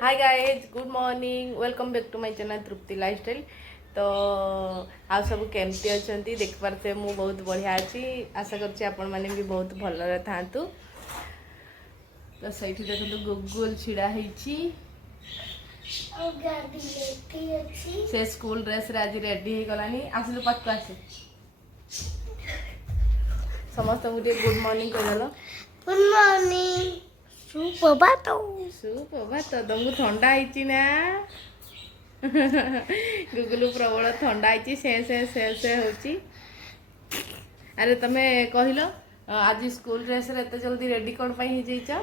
Hi guys good morning welcome back to my channel Trupti lifestyle. तो आ सब केमती अच्छा देख पारे मु बहुत बढ़िया अच्छी आशा करछि आपण माने भी बहुत भलरे थांतु। तो सही देखो गुगुल छिड़ा ହେଇछि से स्कूल ड्रेस रे आज रेडी हे गलानी आसलु पाक आसे समस्त मुझे गुड मॉर्निंग कहलो। गुड मॉर्निंग सुप्रभात तुमको ठंडा होती ना गुगुलू प्रबल ठंडा होती से होची। अरे तमे कहलो आज स्कूल ड्रेस रे एते जल्दी रेडी कोन पई ही जइचो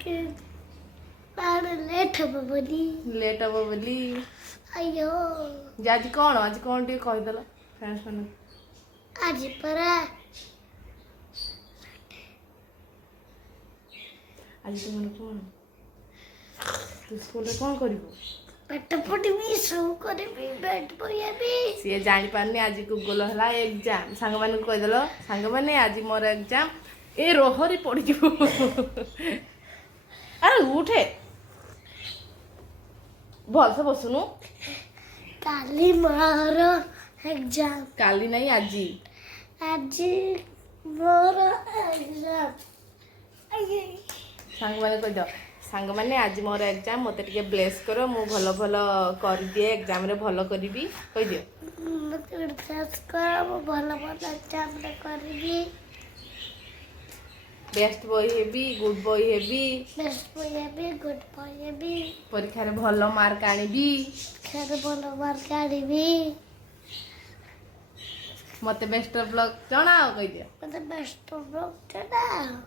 कि तार लेट हबो बोली अयो आज कौन टे कहि दलो फ्रेंड्स मन आज परा आज तुम कौन तू स्कूल रे कौन करिवो पेट पड़बी सो करबी बेड पयबी सी जानि पानी आज गूगल हला एग्जाम सांग मान कहि दलो सांग माने आज मोर एग्जाम ए रोहरी पड़ी जीवो। अरे उठे भल से बसुनु काली मोर एग्जाम काली नहीं आजी मोर एग्जाम सांग माने कहि दो सांग माने आज मोर एग्जाम मते टिके ब्लेस करो मु भलो भलो कर दिए एग्जाम रे भलो करबी कहि दियो मते ब्लेस कर मु भलो भलो एग्जाम रे करबी best boy heavy good boy heavy good boy heavy परीक्षा रे भलो मार्क आनिबी भलो मार्क आनिबी मते बेस्ट ऑफ लक जणाओ कहि दियो मते बेस्ट ऑफ लक जणाओ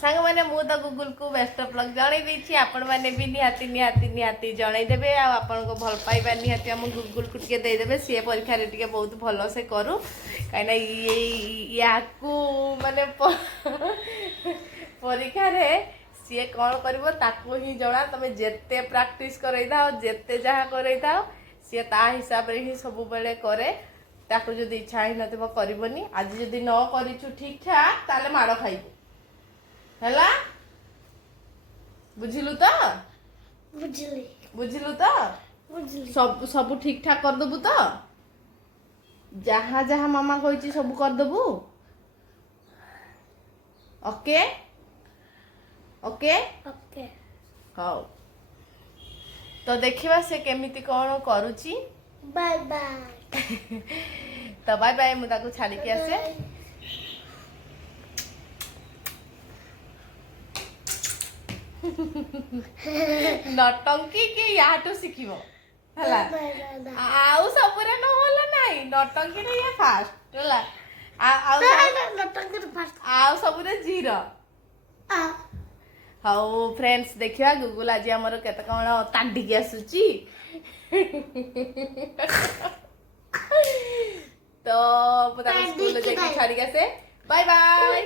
सांग माने मु तो गूगल को बेस्ट ऑफ लक जणै दैछि आपण माने भी निहाती जणै देबे आ आपण को भल पाइबा निहाती हम गूगल को टिके दे देबे से परीक्षा रे टिके बहुत भलो से करू काइना याकू माने परीक्षा रे से कोन करबो ताको ही जणा तमे जेते प्रैक्टिस करै दाओ जेते जहा करै दाओ से ता हिसाब रे ही सब बेले करे ताको जदी इच्छा ही नथिबो करबोनी आज जदी न करिछु ठीक ठाक ताले मारो खाइबो हैला बुझिलु तो बुझिलु तो सब ठीक ठाक कर दबु तो जहाँ जहाँ मामा कहिछि सब कर दबु ओके ओके ओके हाउ तो देखिबा से केमिति कोन करूची बाय बाय तो बाय बाय मु ताको छाडी के आसे नटंकी के याटो सिखिबो हला आउ सबरे न होला नाही नटंकी रे ये फास्ट हला आउ नटंकी फास्ट आउ सबरे जीरो हाउ फ्रेंड्स देखिया गूगल आज हमर केते कोन ताडी के आसुची तो पता स्कूल जाके छाड़ी के से बाय बाय।